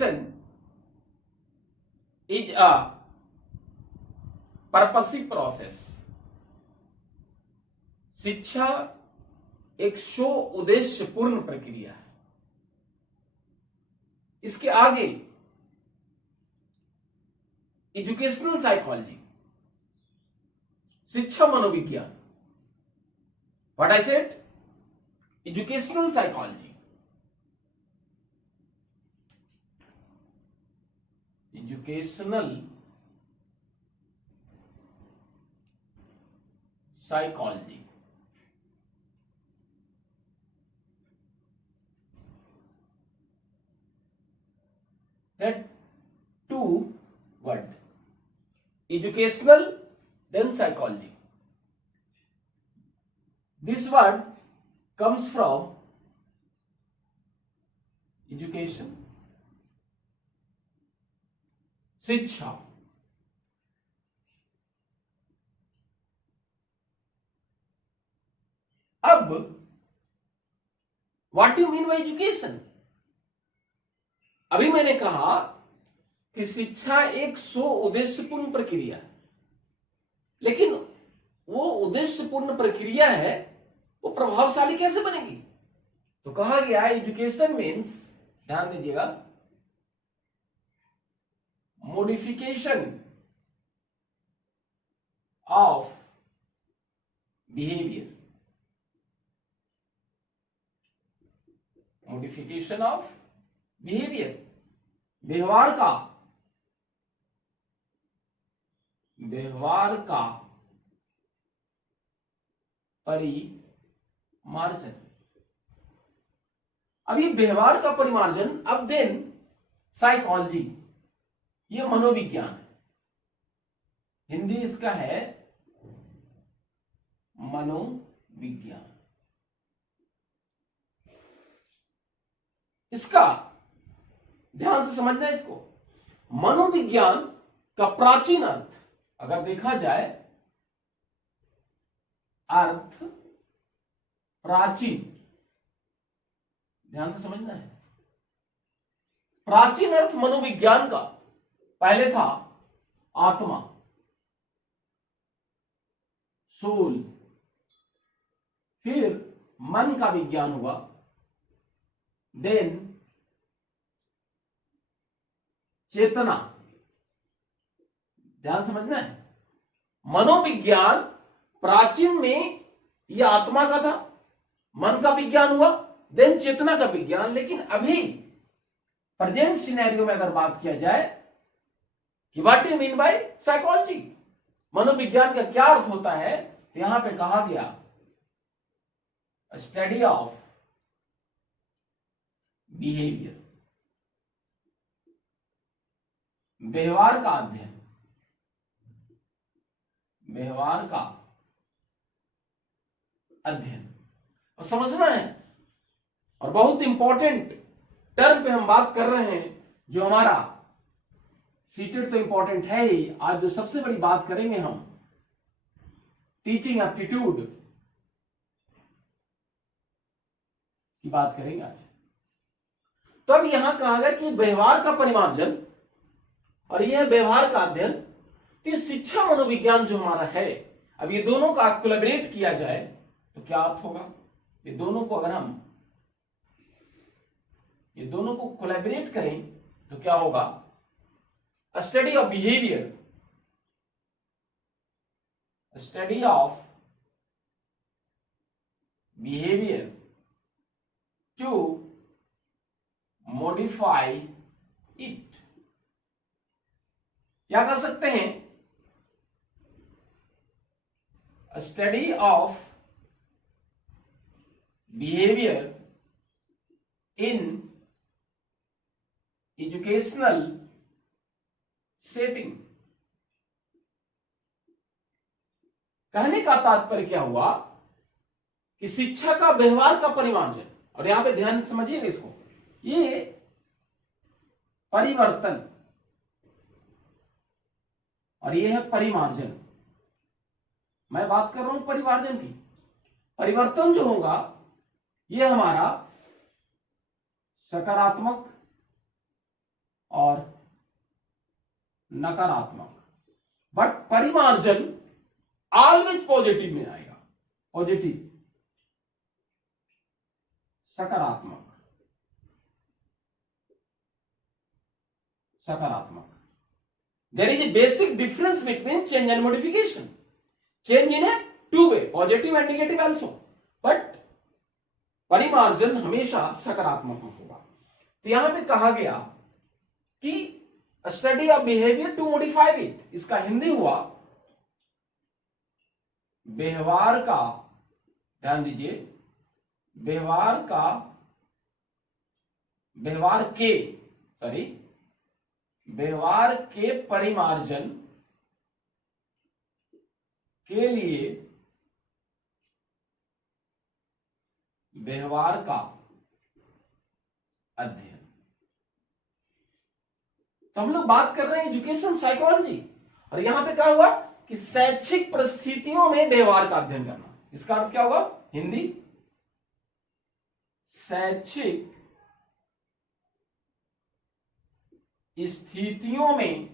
education is a purposive process. शिक्षा एक show उद्देश्यपूर्ण प्रक्रिया है. इसके आगे एजुकेशनल साइकोलॉजी, शिक्षा मनोविज्ञान. What I said? Educational psychology. Educational psychology. That two word, educational then psychology. This word comes from education, शिक्षा. अब what do you mean by education? अभी मैंने कहा कि शिक्षा एक सो उद्देश्यपूर्ण प्रक्रिया है, लेकिन वो उद्देश्यपूर्ण प्रक्रिया है, वो प्रभावशाली कैसे बनेगी? तो कहा गया एजुकेशन मीन्स, ध्यान दीजिएगा, modification of behaviour. Modification of behaviour, व्यवहार का परिमार्जन. अभी व्यवहार का परिमार्जन, अब देन साइकोलॉजी, ये मनोविज्ञान है. हिंदी इसका है मनोविज्ञान. इसका ध्यान से समझना है इसको. मनोविज्ञान का प्राचीन अर्थ अगर देखा जाए, अर्थ प्राचीन, ध्यान से समझना है. प्राचीन अर्थ मनोविज्ञान का पहले था आत्मा, सोल, फिर मन का विज्ञान हुआ, देन चेतना. ध्यान समझना है. मनोविज्ञान प्राचीन में यह आत्मा का था, मन का विज्ञान हुआ, देन चेतना का विज्ञान. लेकिन अभी प्रेजेंट सिनेरियो में अगर बात किया जाए कि what do you mean by psychology, मनोविज्ञान का क्या अर्थ होता है, तो यहां पे कहा गया स्टडी ऑफ बिहेवियर, व्यवहार का अध्ययन, व्यवहार का अध्ययन. और समझना है, और बहुत इंपॉर्टेंट टर्म पे हम बात कर रहे हैं, जो हमारा सीटेड तो इंपॉर्टेंट है ही. आज जो सबसे बड़ी बात करेंगे हम, टीचिंग एप्टीट्यूड की बात करेंगे आज. तो अब यहां कहा गया कि व्यवहार का परिमार्जन और यह व्यवहार का अध्ययन, तो शिक्षा मनोविज्ञान जो हमारा है, अब ये दोनों का कोलैबोरेट किया जाए तो क्या अर्थ होगा? ये दोनों को अगर हम ये दोनों को कोलैबोरेट करें तो क्या होगा? Study of behaviour, study of behaviour to modify it. क्या कर सकते हैं? Study of behaviour in educational setting. कहने का तात्पर्य क्या हुआ कि शिक्षा का व्यवहार का परिमार्जन, और यहां पे ध्यान समझिएगा इसको, ये परिवर्तन और ये है परिमार्जन. मैं बात कर रहा हूं परिमार्जन की. परिवर्तन जो होगा ये हमारा सकारात्मक और नकारात्मक, बट परिमार्जन ऑलवेज पॉजिटिव में आएगा, पॉजिटिव, सकारात्मक, सकारात्मक। There is a basic difference between change and modification. Change in है two way, positive and negative also, but परिमार्जन हमेशा सकारात्मक होगा। तो यहां पे कहा गया कि study of behaviour to modify it, इसका हिंदी हुआ व्यवहार का, ध्यान दीजिए, व्यवहार के परिमार्जन के लिए व्यवहार का अध्ययन। तो हम लोग बात कर रहे हैं एजुकेशन साइकोलॉजी, और यहां पे क्या हुआ कि शैक्षिक परिस्थितियों में व्यवहार का अध्ययन करना। इसका अर्थ क्या होगा हिंदी, शैक्षिक स्थितियों में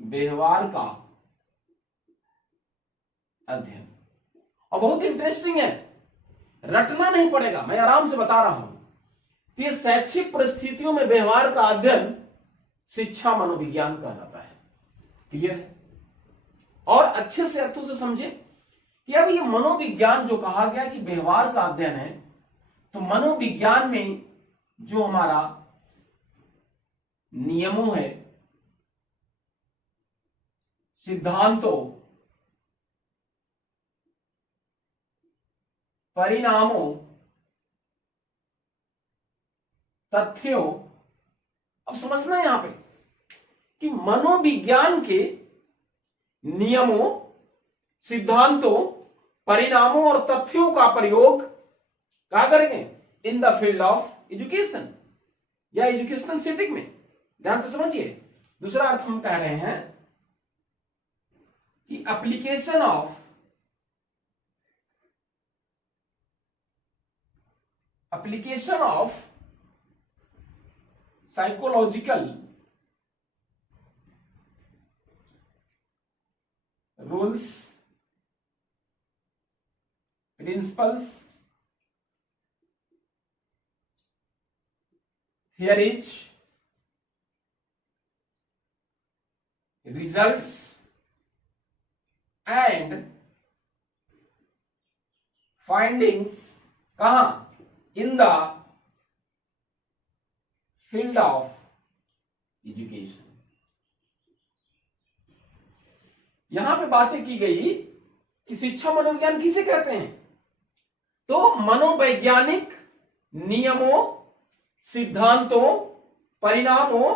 व्यवहार का अध्ययन। और बहुत इंटरेस्टिंग है, रटना नहीं पड़ेगा, मैं आराम से बता रहा हूं। ये शैक्षिक परिस्थितियों में व्यवहार का अध्ययन शिक्षा मनोविज्ञान कहलाता है। क्लियर है? और अच्छे से अर्थों से समझे कि अब ये मनोविज्ञान जो कहा गया कि व्यवहार का अध्ययन है, तो मनोविज्ञान में जो हमारा नियमों है, सिद्धांतों, परिणामों, तथ्यों, अब समझना है यहां पे कि मनोविज्ञान के नियमों, सिद्धांतों, परिणामों और तथ्यों का प्रयोग क्या करेंगे इन द फील्ड ऑफ एजुकेशन या एजुकेशनल सेटिंग में। ध्यान से समझिए। दूसरा अर्थ हम कह रहे हैं कि application of psychological rules, principles, theories, results and findings कहां in the field of education. यहां पे बातें की गई कि शिक्षा मनोविज्ञान किसे कहते हैं, तो मनोवैज्ञानिक नियमों, सिद्धांतों, परिणामों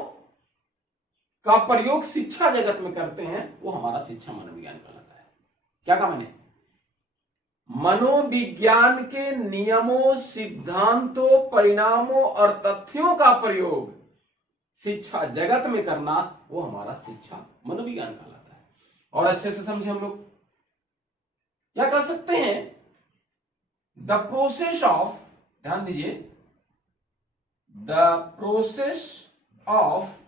का प्रयोग शिक्षा जगत में करते हैं, वो हमारा शिक्षा मनोविज्ञान कहलाता है। क्या कहा मैंने? मनोविज्ञान के नियमों, सिद्धांतों, परिणामों और तथ्यों का प्रयोग शिक्षा जगत में करना, वो हमारा शिक्षा मनोविज्ञान कहलाता है। और अच्छे से समझे हम लोग, या कह सकते हैं द प्रोसेस ऑफ, ध्यान दीजिए, the process of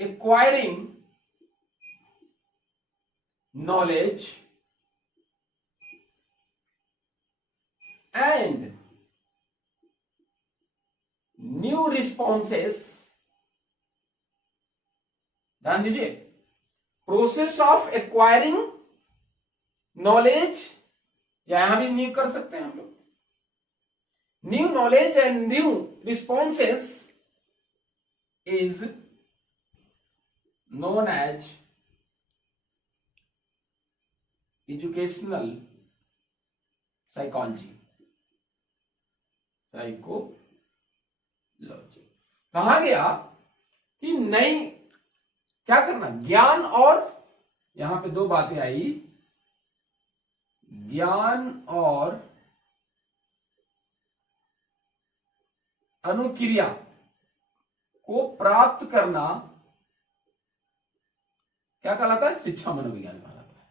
acquiring knowledge and new responses. ध्यान दीजिए, प्रोसेस ऑफ एक्वायरिंग नॉलेज, या यहां भी न्यू कर सकते हैं हम लोग, new knowledge and new responses is known as educational psychology. कहा गया कि नई क्या करना, ज्ञान, और यहां पे दो बातें आई, ज्ञान और अनुक्रिया को प्राप्त करना क्या कहलाता है, शिक्षा मनोविज्ञान कहलाता है।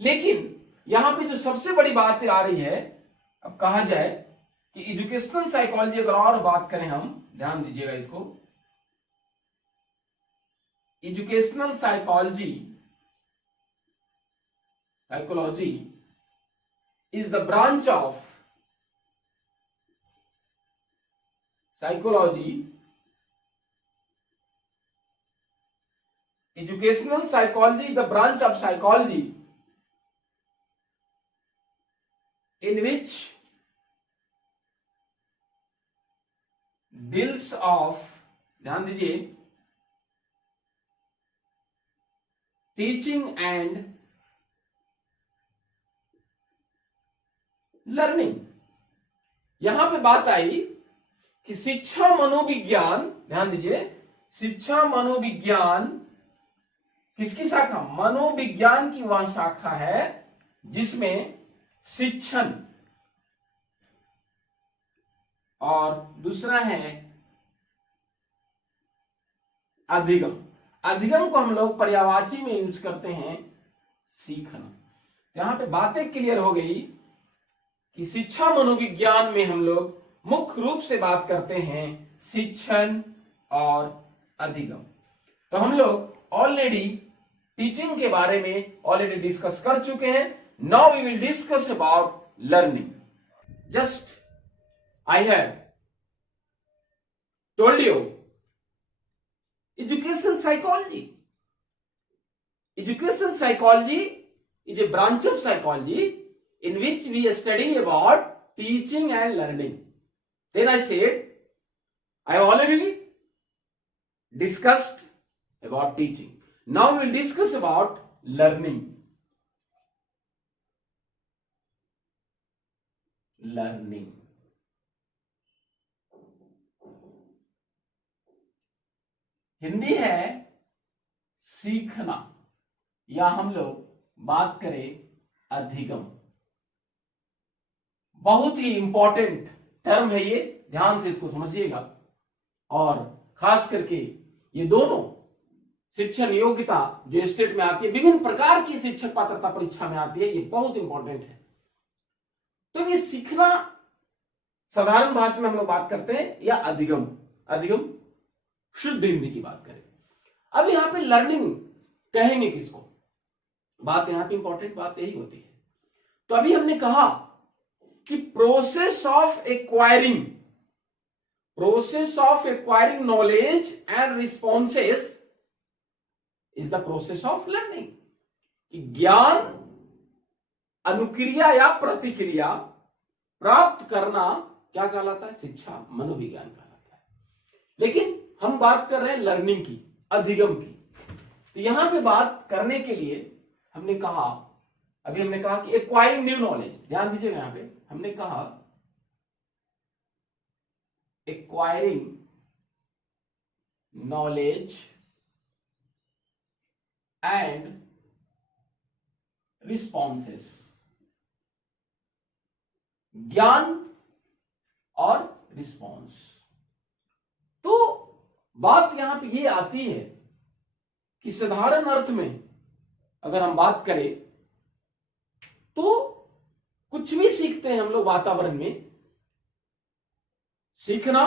लेकिन यहां पे जो सबसे बड़ी बात आ रही है, अब कहा जाए कि एजुकेशनल साइकोलॉजी, अगर और बात करें हम, ध्यान दीजिएगा इसको, educational psychology is the branch of psychology, educational psychology is the branch of psychology in which deals of, ध्यान दीजिए, टीचिंग एंड लर्निंग। यहां पे बात आई कि शिक्षा मनोविज्ञान, ध्यान दीजिए, शिक्षा मनोविज्ञान किसकी शाखा? मनोविज्ञान की वह शाखा है जिसमें शिक्षण और दूसरा है अधिगम। अधिगम को हम लोग पर्यायवाची में यूज करते हैं सीखना। यहां पे बातें क्लियर हो गई कि शिक्षा मनोविज्ञान में हम लोग मुख्य रूप से बात करते हैं शिक्षण और अधिगम। तो हम लोग ऑलरेडी टीचिंग के बारे में ऑलरेडी डिस्कस कर चुके हैं। Now we will discuss about learning. Just I have told you education psychology is a branch of psychology in which we study about teaching and learning. Then I said I have already discussed about teaching. Now we will discuss about learning. Hindi है सीखना, या हम लोग बात करें अधिगम। बहुत ही important term है ये, ध्यान से इसको समझिएगा। और खास करके ये दोनों शिक्षण योग्यता जो स्टेट में आती है, विभिन्न प्रकार की शिक्षक पात्रता परीक्षा में आती है, ये बहुत इंपॉर्टेंट है। तो ये सीखना साधारण भाषा में हम लोग बात करते हैं, या अधिगम शुद्ध हिंदी की बात करें। अब यहां पे लर्निंग कहेंगे किसको? बात यहां पे इंपॉर्टेंट बात यही होती है। तो अभी हमने कहा कि process of acquiring knowledge and responses is the process of learning. ज्ञान, अनुक्रिया या प्रतिक्रिया प्राप्त करना क्या कहलाता है? शिक्षा मनोविज्ञान कहलाता है। लेकिन हम बात कर रहे हैं लर्निंग की, अधिगम की। तो यहां पे बात करने के लिए हमने कहा कि एक्वायरिंग न्यू नॉलेज, ध्यान दीजिएगा, यहां पे हमने कहा एक्वायरिंग नॉलेज एंड रिस्पॉन्सेस, ज्ञान और रिस्पॉन्स। तो बात यहां पे ये आती है कि साधारण अर्थ में अगर हम बात करें तो कुछ भी सीखते हैं हम लोग वातावरण में। सीखना,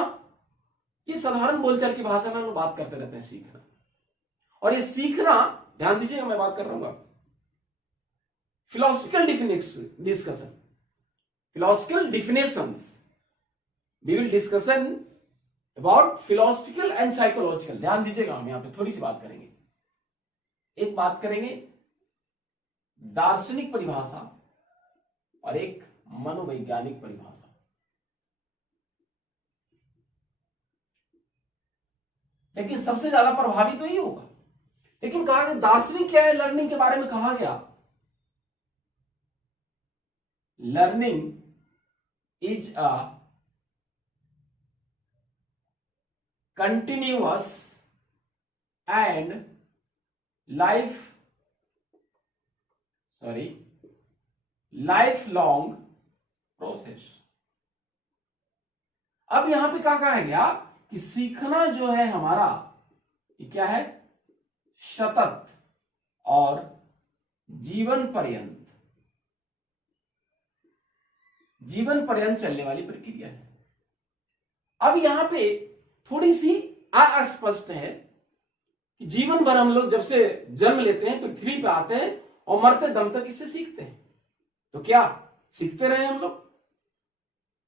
ये साधारण बोलचाल की भाषा में हम लोग बात करते रहते हैं सीखना। और ये सीखना, ध्यान दीजिएगा, मैं बात कर रहा हूं philosophical definitions, we will discussion about philosophical and psychological. ध्यान दीजिएगा, हम यहां पे थोड़ी सी बात करेंगे। एक बात करेंगे दार्शनिक परिभाषा और एक मनोवैज्ञानिक परिभाषा। लेकिन सबसे ज्यादा प्रभावी तो ये होगा। लेकिन कहा कि दार्शनिक क्या है? लर्निंग के बारे में कहा गया, learning is a continuous and lifelong process। अब यहां पे क्या कहा गया कि सीखना जो है हमारा, ये क्या है? सतत और जीवन पर्यंत चलने वाली प्रक्रिया है। अब यहां पे थोड़ी सी अस्पष्ट है कि जीवन भर हम लोग जब से जन्म लेते हैं, पृथ्वी पे आते हैं और मरते दम तक इससे सीखते हैं। तो क्या सीखते रहे हम लोग?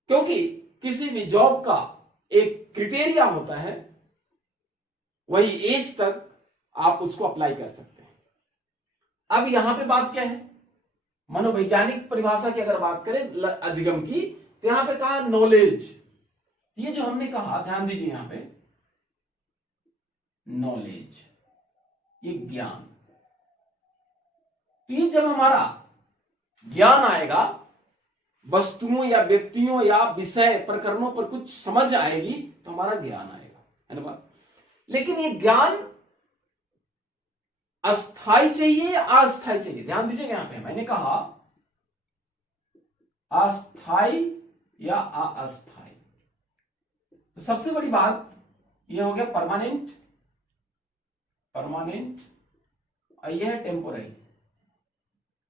क्योंकि किसी भी जॉब का एक क्राइटेरिया होता है, वही एज तक आप उसको अप्लाई कर सकते हैं। अब यहां पे बात क्या है, मनोवैज्ञानिक परिभाषा की अगर बात करें अधिगम की, तो यहां पे कहा नॉलेज। ये जो हमने कहा, ध्यान दीजिए यहां पे, नॉलेज, ये ज्ञान। तो ये जब हमारा ज्ञान आएगा, वस्तुओं या व्यक्तियों या विषय प्रकरणों पर कुछ समझ आएगी, तो हमारा ज्ञान आएगा, है ना बात। लेकिन ये ज्ञान अस्थाई चाहिए या अस्थाई चाहिए? ध्यान दीजिएगा यहां पे मैंने कहा अस्थाई या अस्थाई। तो सबसे बड़ी बात ये हो गया परमानेंट, परमानेंट, और यह है टेम्पोररी,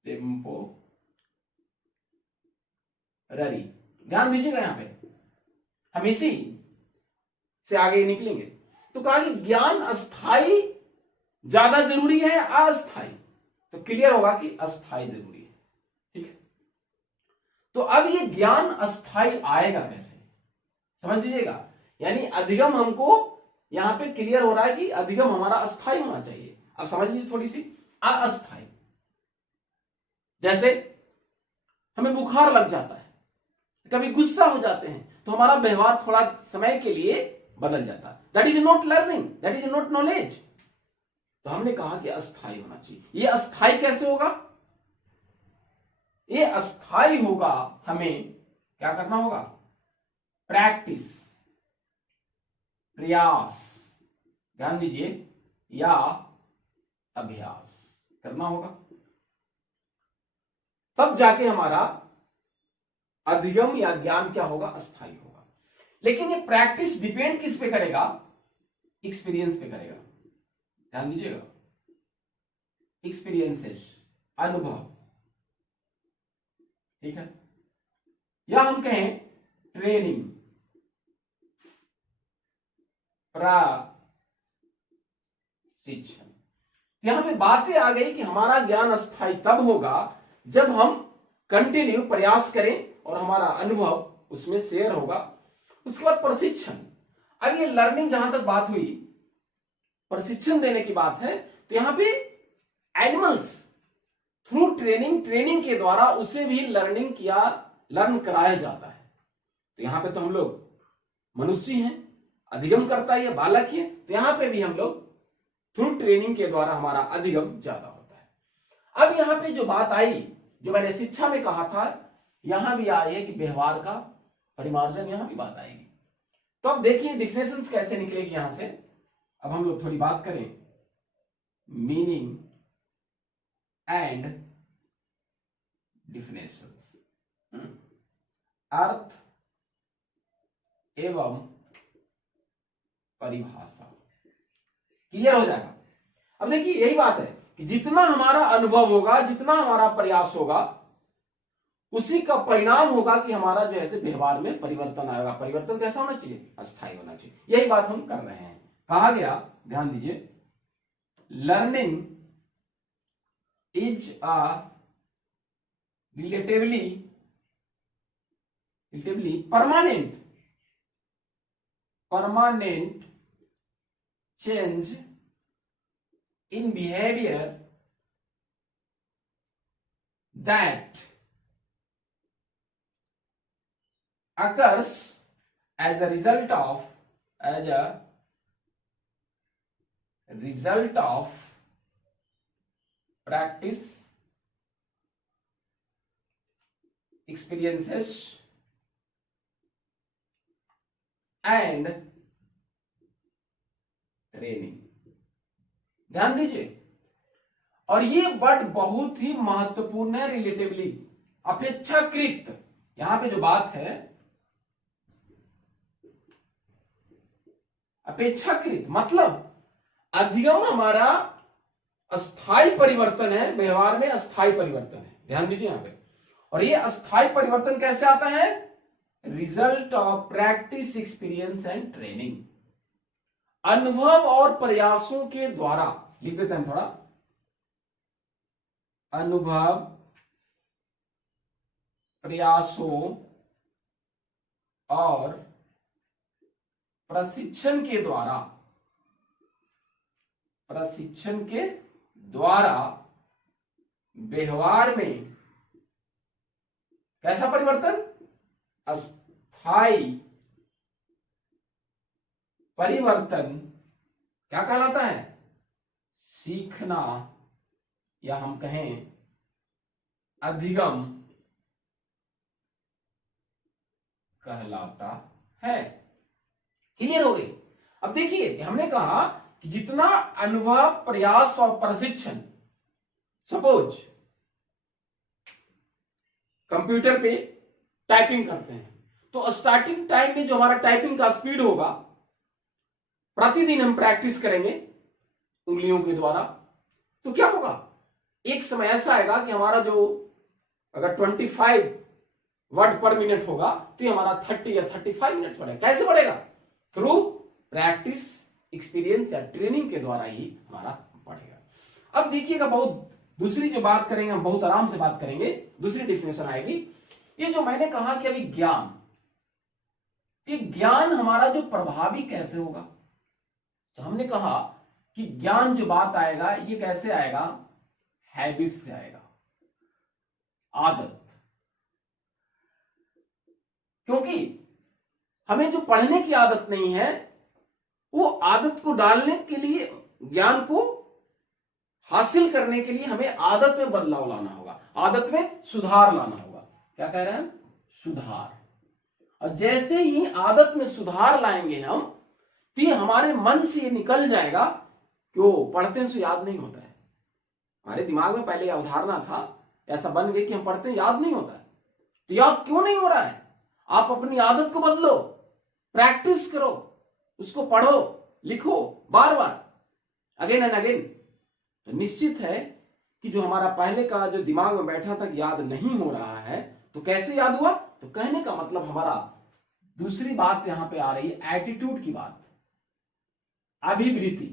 टेम्पोररी। ध्यान दीजिएगा यहां पे, हम इसी से आगे निकलेंगे। तो कहा कि ज्ञान अस्थाई ज्यादा जरूरी है अस्थाई? तो क्लियर होगा कि अस्थाई जरूरी है, ठीक है। तो अब ये ज्ञान अस्थाई आएगा कैसे, समझ लीजिएगा। यानी अधिगम हमको यहां पे क्लियर हो रहा है कि अधिगम हमारा अस्थाई होना चाहिए। अब समझ लीजिए थोड़ी सी अस्थाई, जैसे हमें बुखार लग जाता है, कभी गुस्सा हो जाते हैं, तो हमारा व्यवहार थोड़ा समय के लिए बदल जाता है। That is not learning, that is not knowledge. तो हमने कहा कि अस्थाई होना चाहिए। ये अस्थाई कैसे होगा? ये अस्थाई होगा, हमें क्या करना होगा? प्रैक्टिस, प्रयास, ध्यान दीजिए, या अभ्यास करना होगा, तब जाके हमारा अधिगम या ज्ञान क्या होगा? अस्थाई होगा। लेकिन ये प्रैक्टिस डिपेंड किस पे करेगा? एक्सपीरियंस पे करेगा। ध्यान दीजिएगा, एक्सपीरियंसेस, अनुभव, ठीक है। या हम कहें ट्रेनिंग, प्रशिक्षण। यहां पे बातें आ गई कि हमारा ज्ञान अस्थाई तब होगा जब हम कंटिन्यू प्रयास करें और हमारा अनुभव उसमें शेयर होगा। उसके बाद प्रशिक्षण। अब ये लर्निंग जहां तक बात हुई, प्रशिक्षण देने की बात है, तो यहां पे एनिमल्स थ्रू ट्रेनिंग, ट्रेनिंग के द्वारा उसे भी लर्न कराया जाता है। तो यहां पे तो हम लोग मनुष्य हैं, अधिगम करता है, बालक है, तो यहां पे भी हम लोग थ्रू ट्रेनिंग के द्वारा हमारा अधिगम ज्यादा होता है। अब यहां पे जो बात आई, जो मैंने शिक्षा में कहा था, यहां भी आई है कि व्यवहार का परिमार्जन, यहां भी बात आएगी। तो अब देखिए डिफिनेशंस कैसे निकलेगी यहां से। अब हम लोग थोड़ी बात करें मीनिंग एंड डिफिनेशंस, अर्थ एवं परिभाषा, क्लियर हो जाएगा। अब देखिए यही बात है कि जितना हमारा अनुभव होगा, जितना हमारा प्रयास होगा, उसी का परिणाम होगा कि हमारा जो है व्यवहार में परिवर्तन आएगा। परिवर्तन कैसा होना चाहिए? अस्थायी होना चाहिए। यही बात हम कर रहे हैं। कहा गया, ध्यान दीजिए, learning is a relatively permanent change in behavior that occurs as a result of practice, experiences and training. ध्यान दीजिए, और ये वर्ड बहुत ही महत्वपूर्ण है, रिलेटिवली, अपेक्षाकृत। यहां पे जो बात है अपेक्षाकृत, मतलब अधिगम हमारा अस्थाई परिवर्तन है, व्यवहार में अस्थाई परिवर्तन है। ध्यान दीजिए यहां पे। और ये अस्थाई परिवर्तन कैसे आता है? Result of practice, experience and training. अनुभव और प्रयासों के द्वारा, लिख देते हैं थोड़ा, अनुभव प्रयासों और प्रशिक्षण के द्वारा, व्यवहार में कैसा परिवर्तन, अस्थाई परिवर्तन क्या कहलाता है, सीखना, या हम कहें अधिगम कहलाता है। क्लियर हो गई। अब देखिए हमने कहा कि जितना अनुभव, प्रयास और प्रशिक्षण, सपोज कंप्यूटर पे टाइपिंग करते हैं तो स्टार्टिंग टाइम में जो हमारा टाइपिंग का स्पीड होगा, प्रतिदिन हम प्रैक्टिस करेंगे उंगलियों के द्वारा, तो क्या होगा, एक समय ऐसा आएगा कि हमारा जो अगर 25 वर्ड पर मिनट होगा तो ये हमारा 30 या 35 मिनट्स बढ़ेगा। कैसे बढ़ेगा, थ्रू प्रैक्टिस, एक्सपीरियंस या ट्रेनिंग के द्वारा ही हमारा बढ़ेगा। अब देखिएगा, बहुत दूसरी जो बात करेंगे हम, बहुत आराम से बात करेंगे, दूसरी डिफिनेशन आएगी। ये जो मैंने कहा कि अभी ज्ञान, ये ज्ञान हमारा जो प्रभावी कैसे होगा, तो हमने कहा कि ज्ञान जो बात आएगा ये कैसे आएगा, हैबिट से आएगा, आदत। क्योंकि हमें जो पढ़ने की आदत नहीं है, वो आदत को डालने के लिए, ज्ञान को हासिल करने के लिए हमें आदत में बदलाव लाना होगा, आदत में सुधार लाना होगा। क्या कह रहे हैं, सुधार। और जैसे ही आदत में सुधार लाएंगे हम, तो ये हमारे मन से ये निकल जाएगा कि वो पढ़ते से याद नहीं होता है। हमारे दिमाग में पहले अवधारणा था, ऐसा बन गई कि हम पढ़ते हैं याद नहीं होता है। तो याद क्यों नहीं हो रहा है, आप अपनी आदत को बदलो, प्रैक्टिस करो, उसको पढ़ो, लिखो बार बार, अगेन एंड अगेन। तो निश्चित है कि जो हमारा पहले का जो दिमाग में बैठा था कि याद नहीं हो रहा है, तो कैसे याद हुआ, तो कहने का मतलब हमारा दूसरी बात यहां पे आ रही है, एटीट्यूड की बात, अभिवृत्ति।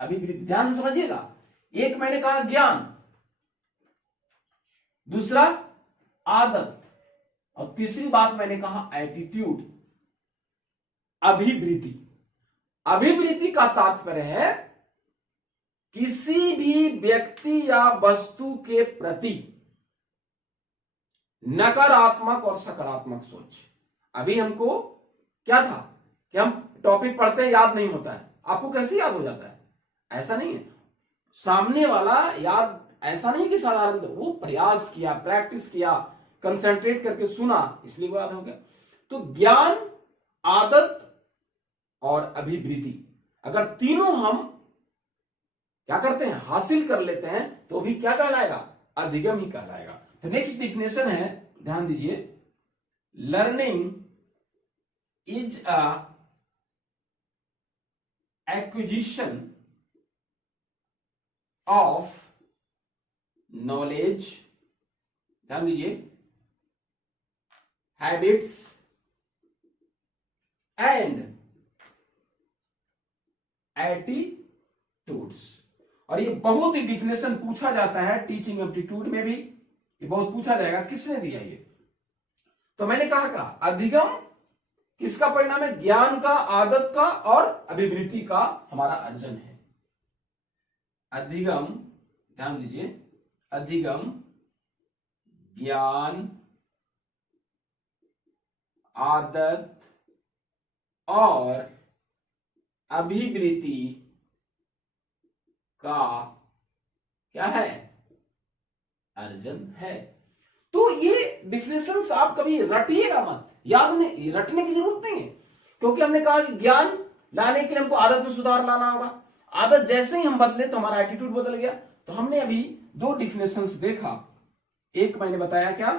अभिवृत्ति ध्यान से समझिएगा, एक मैंने कहा ज्ञान, दूसरा आदत, और तीसरी बात मैंने कहा एटीट्यूड, अभिवृत्ति। अभिवृत्ति का तात्पर्य है किसी भी व्यक्ति या वस्तु के प्रति नकारात्मक और सकारात्मक सोच। अभी हमको क्या था कि हम टॉपिक पढ़ते हैं, याद नहीं होता है, आपको कैसे याद हो जाता है, ऐसा नहीं है। सामने वाला याद, ऐसा नहीं कि साधारण, वो प्रयास किया, प्रैक्टिस किया, कंसंट्रेट करके सुना, इसलिए वो याद हो गया। तो ज्ञान, आदत और अभिवृत्ति, अगर तीनों हम क्या करते हैं, हासिल कर लेते हैं, तो भी क्या कहलाएगा, अधिगम ही कहलाएगा। तो नेक्स्ट डिफिनेशन है, ध्यान दीजिए, learning is a acquisition of knowledge, ध्यान दीजिए, हैबिट्स एंड एटीट्यूड्स। और ये बहुत ही डिफिनेशन पूछा जाता है टीचिंग एप्टीट्यूड में भी, ये बहुत पूछा जाएगा, किसने दिया ये। तो मैंने कहा अधिगम किसका परिणाम है, ज्ञान का, आदत का और अभिवृत्ति का हमारा अर्जन है। अधिगम, ध्यान दीजिए, अधिगम ज्ञान, आदत और अभिवृत्ति का क्या है, अर्जन है। तो ये डिफिनेशंस आप कभी रटिएगा मत, याद नहीं, रटने की जरूरत नहीं है, क्योंकि हमने कहा कि ज्ञान लाने के लिए हमको आदत में सुधार लाना होगा। आदत जैसे ही हम बदले तो हमारा एटीट्यूड बदल गया। तो हमने अभी दो डिफिनेशंस देखा, एक मैंने बताया क्या,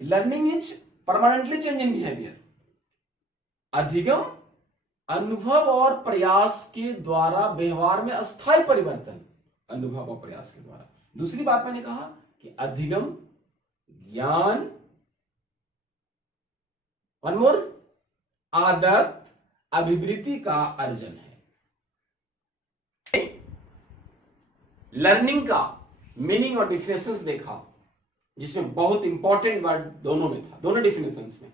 learning is permanently change in behaviour, अधिगम अनुभव और प्रयास के द्वारा व्यवहार में अस्थायी परिवर्तन, अनुभव और प्रयास के द्वारा। दूसरी बात मैंने कहा कि अधिगम ज्ञान, वन मोर, आदत, अभिवृत्ति का अर्जन है। लर्निंग का मीनिंग और डिफिनेशंस देखा, जिसमें बहुत इंपॉर्टेंट वर्ड दोनों में था, दोनों डिफिनेशंस में।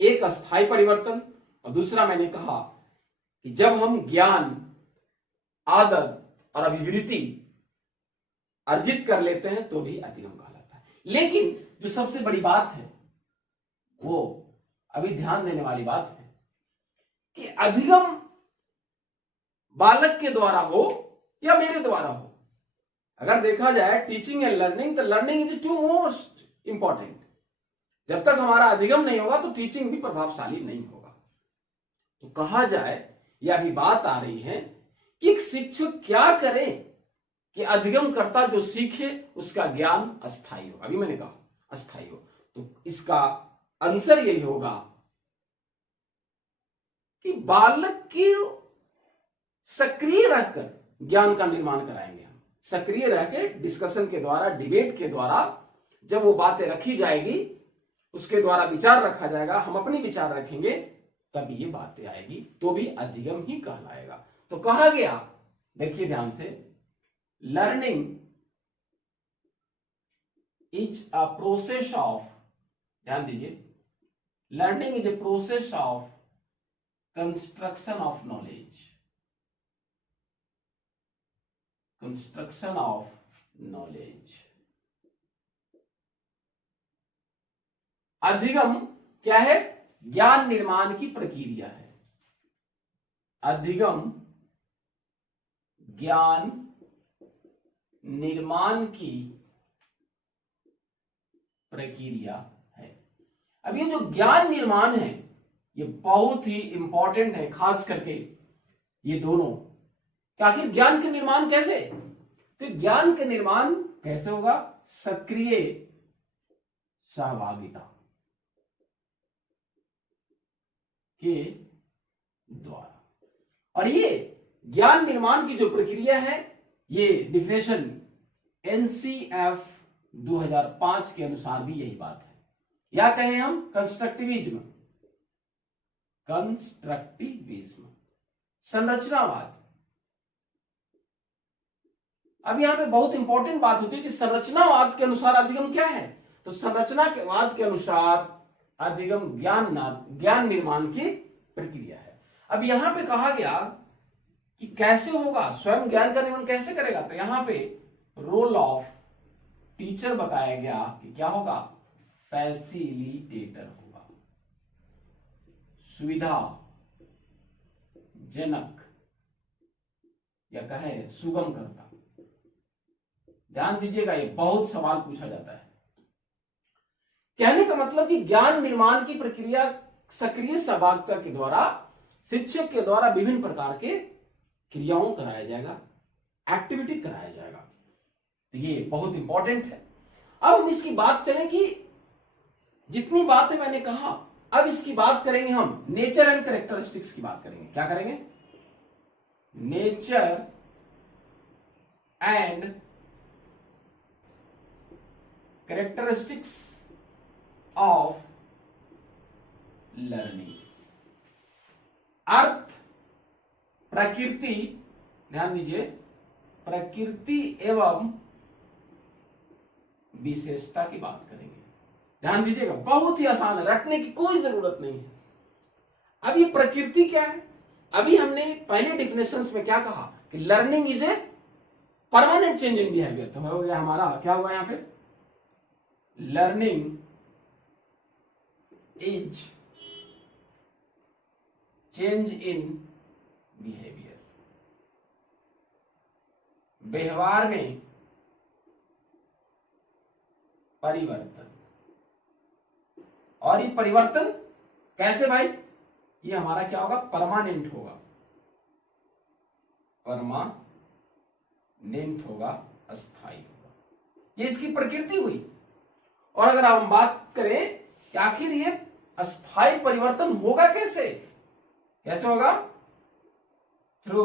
एक अस्थायी परिवर्तन और दूसरा मैंने कहा कि जब हम ज्ञान, आदत और अभिवृत्ति अर्जित कर लेते हैं तो भी अधिगम कहलाता है। लेकिन जो सबसे बड़ी बात है वो अभी ध्यान देने वाली बात है कि अधिगम बालक के द्वारा हो या मेरे द्वारा हो। अगर देखा जाए टीचिंग एंड लर्निंग, तो learning is to most important. जब तक हमारा अधिगम नहीं होगा तो टीचिंग भी प्रभावशाली नहीं होगा। तो कहा जाए, यह भी बात आ रही है कि एक शिक्षक क्या करे कि अधिगम करता जो सीखे उसका ज्ञान अस्थायी हो। अभी मैंने कहा अस्थायी हो, तो इसका आंसर यही होगा कि बालक की सक्रिय रहकर ज्ञान का निर्माण कराएंगे हम। सक्रिय रहकर डिस्कशन के द्वारा, डिबेट के द्वारा जब वो बातें रखी जाएगी, उसके द्वारा विचार रखा जाएगा, हम अपनी विचार रखेंगे, तभी ये बातें आएगी, तो भी अधिगम ही कहलाएगा। तो कहा गया, देखिए ध्यान से, learning is a process of, ध्यान दीजिए, learning is a process of construction of knowledge, construction of knowledge. अधिगम क्या है? ज्ञान निर्माण की प्रक्रिया है। अधिगम ज्ञान निर्माण की प्रक्रिया है। अब ये जो ज्ञान निर्माण है ये बहुत ही इंपॉर्टेंट है, खास करके ये दोनों। कि आखिर ज्ञान के निर्माण कैसे? तो ज्ञान के निर्माण कैसे होगा? सक्रिय सहभागिता के द्वारा। और ये ज्ञान निर्माण की जो प्रक्रिया है, ये डिफिनेशन एनसीएफ 2005 के अनुसार भी यही बात है, या कहें हम कंस्ट्रक्टिविज्म, कंस्ट्रक्टिविज्म, संरचनावाद। अब यहां पे बहुत इंपॉर्टेंट बात होती है कि संरचनावाद के अनुसार अधिगम क्या है। तो संरचनावाद के अनुसार अधिगम ज्ञान निर्माण की प्रक्रिया है। अब यहां पे कहा गया कि कैसे होगा, स्वयं ज्ञान का निर्माण कैसे करेगा। तो यहां पे रोल ऑफ टीचर बताया गया कि क्या होगा? फैसिलिटेटर होगा, सुविधा जनक, या कहे सुगम करता। ध्यान दीजिएगा, ये बहुत सवाल पूछा जाता है। कहने का मतलब कि ज्ञान निर्माण की प्रक्रिया सक्रिय सहभागिता के द्वारा, शिक्षक के द्वारा विभिन्न प्रकार के क्रियाओं कराया जाएगा, एक्टिविटी कराया जाएगा। तो ये बहुत इंपॉर्टेंट है। अब हम इसकी बात चलें कि जितनी बातें मैंने कहा, अब इसकी बात करेंगे हम नेचर एंड कैरेक्टरिस्टिक्स की बात करेंगे। क्या करेंगे? Nature and characteristics of learning. अर्थ, प्रकृति, ध्यान दीजिए, प्रकृति एवं विशेषता की बात करेंगे। ध्यान दीजिएगा, बहुत ही आसान है, रटने की कोई जरूरत नहीं है। अब ये प्रकृति क्या है? अभी हमने पहले डिफिनेशंस में क्या कहा कि learning is a permanent change in behaviour. तो हो गया हमारा, क्या हुआ यहां पे? Learning is change in behaviour, व्यवहार में परिवर्तन। और ये परिवर्तन कैसे भाई? ये हमारा क्या होगा? परमानेंट होगा, परमानेंट होगा, अस्थायी होगा। ये इसकी प्रकृति हुई। और अगर हम बात करें कि आखिर ये अस्थायी परिवर्तन होगा कैसे? कैसे होगा? Through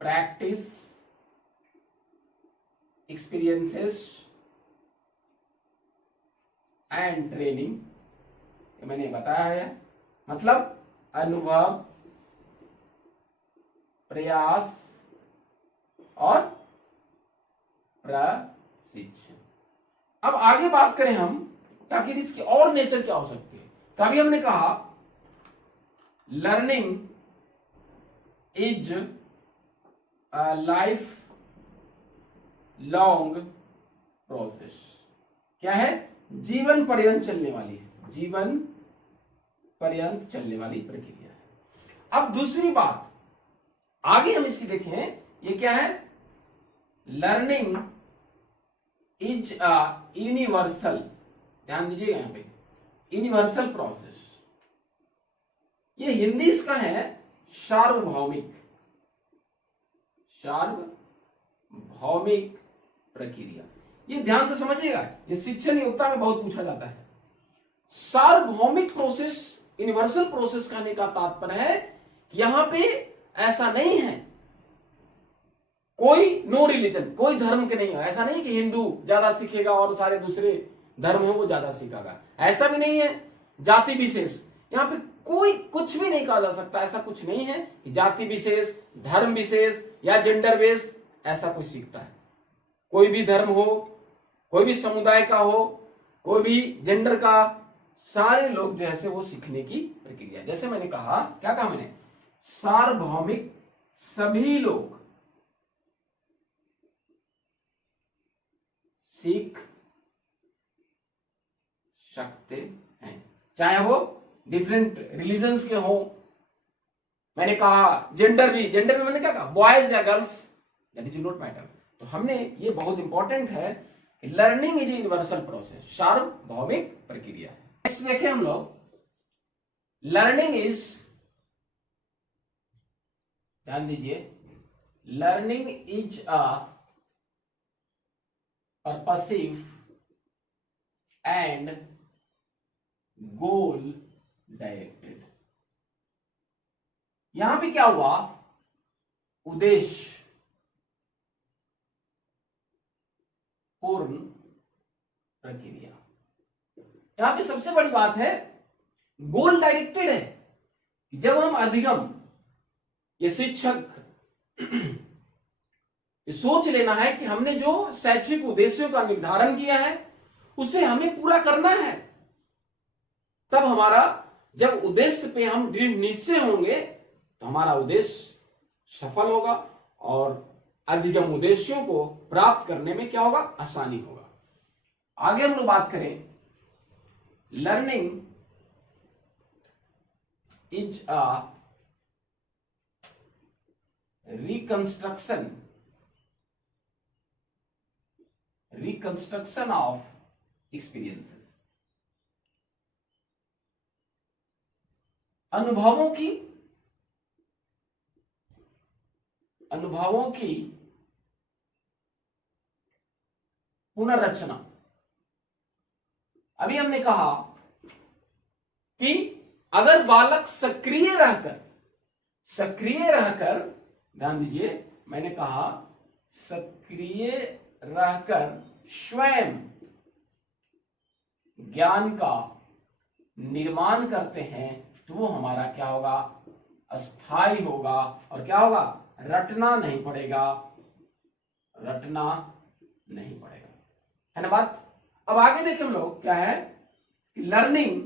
practice, experiences and training. मैंने बताया है, मतलब अनुभव, प्रयास और प्रशिक्षण। अब आगे बात करें हम आखिर इसकी और नेचर क्या हो सकती है। तो अभी हमने कहा learning is a life long process. क्या है? जीवन पर्यंत चलने वाली है, जीवन पर्यंत चलने वाली प्रक्रिया है। अब दूसरी बात आगे हम इसकी देखें, ये क्या है? लर्निंग इज अ यूनिवर्सल, ध्यान दीजिएगा यहां पे, यूनिवर्सल प्रोसेस। ये हिंदी इसका है सार्वभौमिक, सार्वभौमिक प्रक्रिया। ये ध्यान से समझिएगा, ये शिक्षण योग्यता में बहुत पूछा जाता है। सार्वभौमिक प्रोसेस, यूनिवर्सल प्रोसेस कहने का तात्पर्य है कि यहां पे ऐसा नहीं है कोई नो रिलीजन, कोई धर्म के नहीं है। ऐसा नहीं कि हिंदू ज्यादा सीखेगा और सारे दूसरे धर्म हो वो ज्यादा सीखेगा, ऐसा भी नहीं है। जाति विशेष, यहां पे कोई कुछ भी नहीं कहा जा सकता। ऐसा कुछ नहीं है कि जाति विशेष, धर्म विशेष या जेंडर बेस ऐसा कुछ सीखता है। कोई भी धर्म हो, कोई भी समुदाय का हो, कोई भी जेंडर का, सारे लोग जो है वो सीखने की प्रक्रिया। जैसे मैंने कहा, क्या कहा मैंने? सार्वभौमिक, सभी लोग सीख सकते हैं, चाहे वो डिफरेंट रिलीजन्स के हो। मैंने कहा जेंडर भी, जेंडर में मैंने क्या कहा? बॉयज या girls, that is not matter. तो हमने ये बहुत इंपॉर्टेंट है कि लर्निंग इज यूनिवर्सल प्रोसेस, सार्वभौमिक प्रक्रिया है। नेक्स्ट देखें हम लोग, लर्निंग इज, ध्यान दीजिए, learning is a purposive and goal directed. यहां पे क्या हुआ? उद्देश्य पूर्ण प्रक्रिया। यहां पे सबसे बड़ी बात है गोल डायरेक्टेड है। जब हम अधिगम, ये शिक्षक ये सोच लेना है कि हमने जो शैक्षिक उद्देश्यों का निर्धारण किया है उसे हमें पूरा करना है, तब हमारा, जब उद्देश्य पे हम दृढ़ निश्चय होंगे तो हमारा उद्देश्य सफल होगा और अधिगम उद्देश्यों को प्राप्त करने में क्या होगा? आसानी होगा। आगे हम लोग बात करें, learning is a reconstruction of experiences. अनुभवों की पुनर्रचना। अभी हमने कहा कि अगर बालक सक्रिय रहकर, ध्यान दीजिए, मैंने कहा सक्रिय रहकर स्वयं ज्ञान का निर्माण करते हैं तो वो हमारा क्या होगा? अस्थाई होगा। और क्या होगा? रटना नहीं पड़ेगा, है ना बात? अब आगे देखें हम लोग, क्या है? Learning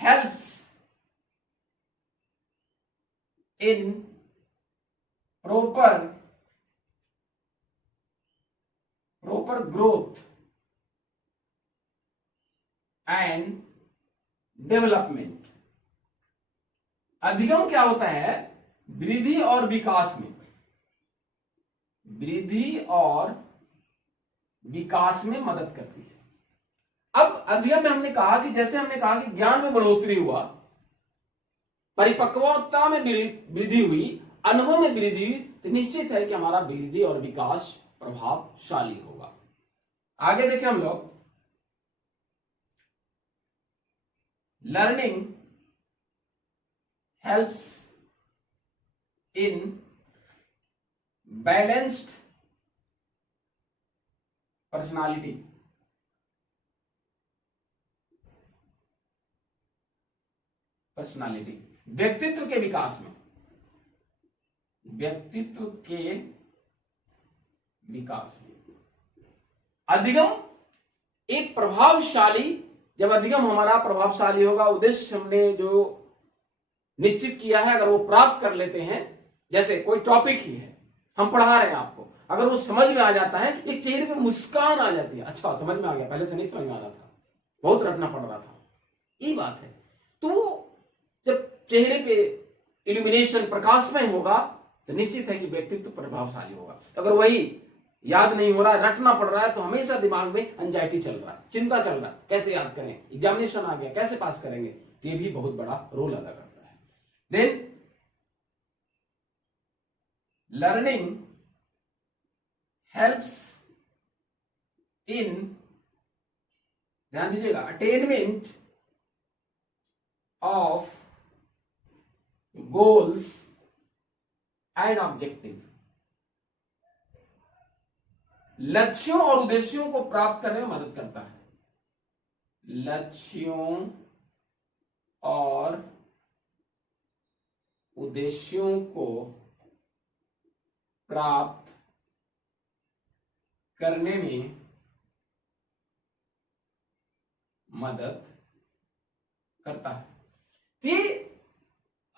helps in proper growth and development। अधिगम क्या होता है? वृद्धि और विकास में, मदद करती है। अब अधिगम में हमने कहा कि जैसे हमने कहा कि ज्ञान में बढ़ोतरी हुआ, परिपक्वता में वृद्धि हुई, अनुभव में वृद्धि हुई, तो निश्चित है कि हमारा वृद्धि और विकास प्रभावशाली होगा। आगे देखें हम लोग, learning helps in balanced personality. Personality, व्यक्तित्व के विकास में, व्यक्तित्व के विकास में अधिगम एक प्रभावशाली, जब अधिगम हमारा प्रभावशाली होगा, उद्देश्य हमने जो निश्चित किया है अगर वो प्राप्त कर लेते हैं, जैसे कोई टॉपिक ही है हम पढ़ा रहे हैं आपको, अगर वो समझ में आ जाता है, एक चेहरे पे मुस्कान आ जाती है, अच्छा समझ में आ गया, पहले से नहीं समझ में आ रहा था, बहुत रटना पड़ रहा था, ये बात है। तो जब चेहरे पे इल्यूमिनेशन, प्रकाशमय होगा, तो निश्चित है कि व्यक्तित्व प्रभावशाली होगा। अगर वही याद नहीं हो रहा, रटना पड़ रहा है, तो हमेशा दिमाग में एंजाइटी चल रहा है, चिंता चल रहा है, कैसे याद करें, एग्जामिनेशन आ गया, कैसे पास करेंगे, तो ये भी बहुत बड़ा रोल अदा करता है। देन लर्निंग हेल्प्स इन, ध्यान दीजिएगा, attainment of goals and objective, लक्ष्यों और उद्देश्यों को प्राप्त करने में मदद करता है, लक्ष्यों और उद्देश्यों को प्राप्त करने में मदद करता है। ये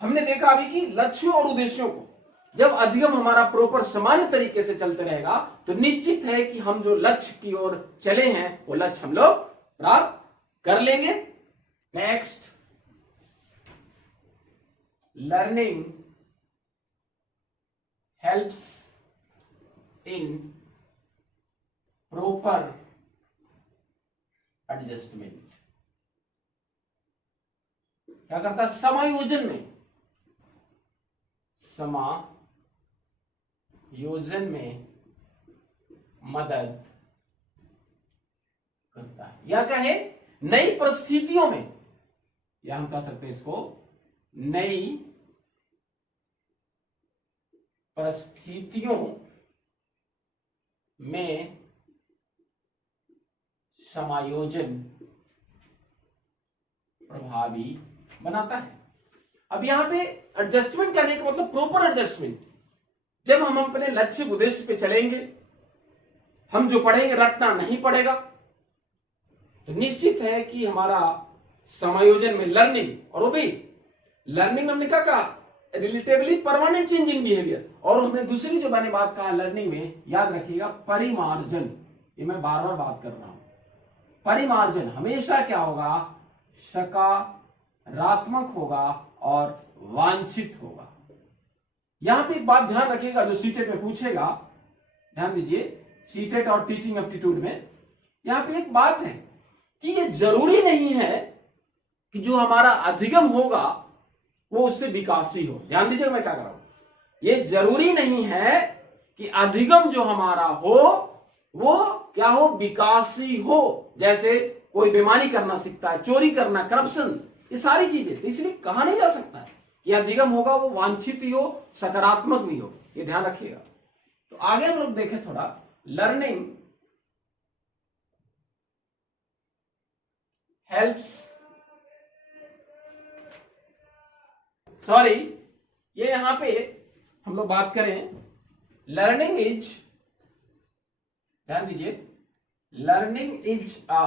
हमने देखा अभी कि लक्ष्यों और उद्देश्यों को जब अधिगम हमारा प्रॉपर सामान्य तरीके से चलते रहेगा, तो निश्चित है कि हम जो लक्ष्य की ओर चले हैं वो लक्ष्य हम लोग प्राप्त कर लेंगे। Next, learning helps in proper adjustment, क्या करता है, समायोजन में, समायोजन में मदद करता है, या कहे नई परिस्थितियों में, या हम कह सकते हैं इसको नई परिस्थितियों में समायोजन प्रभावी बनाता है। अब यहां पे एडजस्टमेंट करने का मतलब प्रॉपर एडजस्टमेंट, जब हम अपने लक्ष्य उद्देश्य पे चलेंगे, हम जो पढ़ेंगे रटना नहीं पड़ेगा, तो निश्चित है कि हमारा समायोजन में लर्निंग, और वो भी लर्निंग हमने क्या कहा, relatively permanent change in behaviour, और हमने दूसरी जो मैंने बात कहा लर्निंग में, याद रखिएगा परिमार्जन, ये मैं बार बार बात कर रहा हूं, परिमार्जन हमेशा क्या होगा, सकारात्मक होगा और वांछित होगा। यहां पे एक बात ध्यान रखिएगा, जो सीटेट में पूछेगा, ध्यान दीजिए, सीटेट और टीचिंग एप्टीट्यूड में यहां पे एक बात है कि ये जरूरी नहीं है कि जो हमारा अधिगम होगा वो उससे विकासी हो। ध्यान दीजिएगा मैं क्या कर रहा हूं, ये जरूरी नहीं है कि अधिगम जो हमारा हो वो क्या हो, विकासी हो। जैसे कोई बेईमानी करना सीखता है, चोरी करना, करप्शन, ये सारी चीजें, तो इसलिए कहा नहीं जा सकता है कि अधिगम होगा वो वांछित ही हो, सकारात्मक भी हो, ये ध्यान रखिएगा। तो आगे हम लोग देखें थोड़ा, लर्निंग हेल्प्स, सॉरी, ये यहां पे हम लोग बात करें, लर्निंग इज, ध्यान दीजिए, learning is a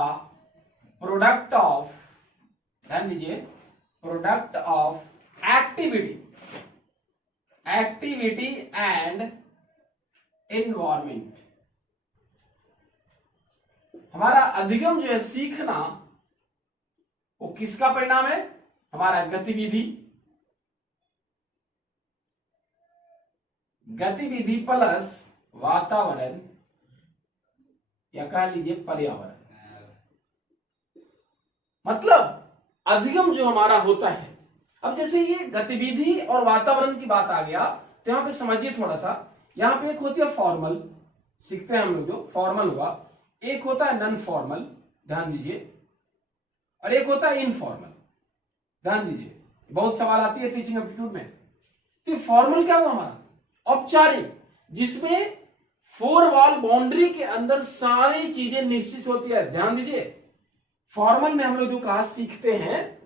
product of, ध्यान दीजिए, product of activity and environment. हमारा अधिगम जो है, सीखना, वो किसका परिणाम है, हमारा गतिविधि प्लस वातावरण, या कह लीजिए पर्यावरण। मतलब अधिगम जो हमारा होता है, अब जैसे ये गतिविधि और वातावरण की बात आ गया, तो यहां पे समझिए थोड़ा सा, यहां पे एक होती है फॉर्मल, सीखते हैं हम लोग जो फॉर्मल हुआ, एक होता है नॉन फॉर्मल, ध्यान दीजिए, और एक होता है इनफॉर्मल, ध्यान दीजिए, बहुत सवाल आती है टीचिंग एप्टीट्यूड में। तो फॉर्मल क्या हुआ हमारा, औपचारिक, जिसमें 4 वॉल बाउंड्री के अंदर सारी चीजें निश्चित होती है। ध्यान दीजिए, फॉर्मल में हम लोग जो कहा सीखते हैं,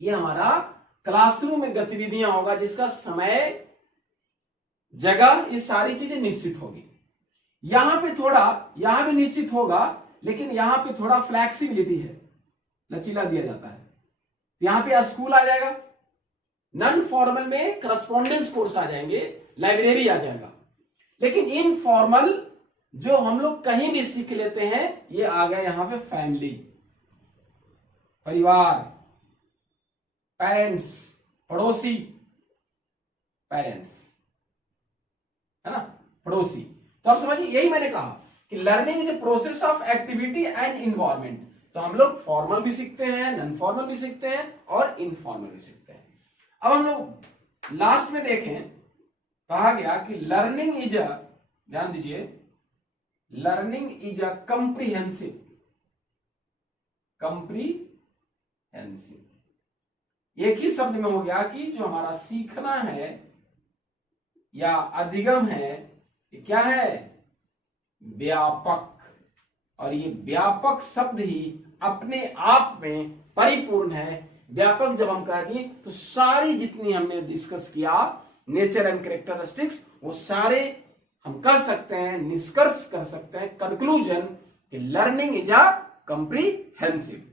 ये हमारा क्लासरूम में गतिविधियां होगा जिसका समय, जगह, ये सारी चीजें निश्चित होगी। यहां भी निश्चित होगा, लेकिन यहां पे थोड़ा फ्लैक्सिबिलिटी है, लचीला दिया जाता है। यहां पे स्कूल आ जाएगा, नॉन फॉर्मल में करस्पॉन्डेंस कोर्स आ जाएंगे, लाइब्रेरी आ जाएगा। लेकिन इनफॉर्मल जो हम लोग कहीं भी सीख लेते हैं, ये आ गया यहां पे फैमिली, परिवार, पेरेंट्स, पड़ोसी, पेरेंट्स, है ना, पड़ोसी। तो आप समझिए, यही मैंने कहा कि learning is a process of activity and environment. तो हम लोग फॉर्मल भी सीखते हैं, नॉन फॉर्मल भी सीखते हैं और इनफॉर्मल भी सीखते हैं। अब हम लोग लास्ट में देखें, कहा गया कि लर्निंग इज अ, ध्यान दीजिए, लर्निंग इज अ कंप्रीहेंसिव, एक ही शब्द में हो गया कि जो हमारा सीखना है या अधिगम है, ये क्या है, व्यापक। और ये व्यापक शब्द ही अपने आप में परिपूर्ण है। व्यापक जब हम कह दिए तो सारी जितनी हमने डिस्कस किया नेचर एंड कैरेक्टरिस्टिक्स, वो सारे हम कह सकते हैं, निष्कर्ष कर सकते हैं, कंक्लूजन कि लर्निंग इज अ कंप्रीहेंसिव।